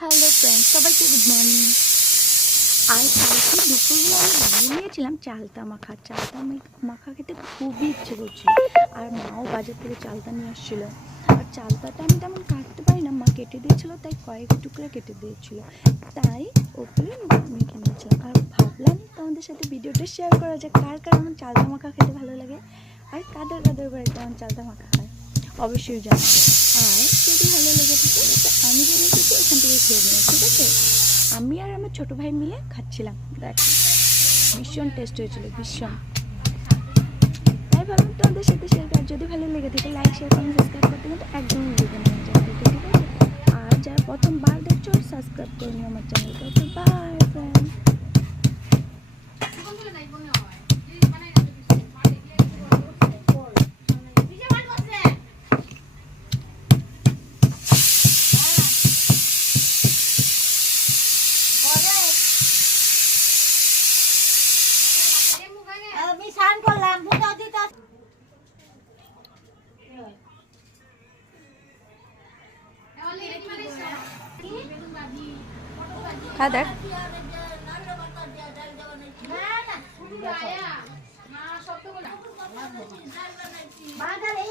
Hello friends, সবাইকে good morning. আর কালকে দুপুরবেলা আমি বানিয়ে নিয়েছিলাম চালতা মাখা। মাখা খেতে খুবই ইচ্ছে করছিল, আর মাও বাজার থেকে চালতা নিয়ে আসছিল। আর চালতাটা আমি তেমন কাটতে পারি না, মা কেটে দিয়েছিল, তাই কয়েক টুকরা কেটে দিয়েছিল, তাই ওগুলো মেখে নিয়েছিলাম। আর ভাবলাম তোমাদের সাথে ভিডিওটা শেয়ার করা যায়, কার কার আমার চালতা মাখা খেতে ভালো লাগে, আর কাদের কাদের বাড়িতে আমার চালতা মাখা হয় অবশ্যই জানাবো। আর যদি ভালো লেগে থাকে তো আমি জেনেছি এখান থেকে খেয়ে নিও, ঠিক আছে? আমি আর আমার ছোটো ভাই মিলে খাচ্ছিলাম, দেখো ভীষণ টেস্ট হয়েছিল, ভীষণ। তাই ভাবলাম তোমাদের সাথে শেয়ার কর। যদি ভালো লেগে থাকে লাইক, শেয়ার, কমেন্ট, সাবস্ক্রাইব করতে কিন্তু একদমই ভুলবেন না আমার চ্যানেলকে, ঠিক আছে? আর যারা প্রথমবার দেখছো সাবস্ক্রাইব করে নিও আমার চ্যানেলকে। ওকে, বাই ফ্রেন্ড। আমি স্নান করলাম বুঝাও দিতে হ্যাঁ দেখ, বাজার এই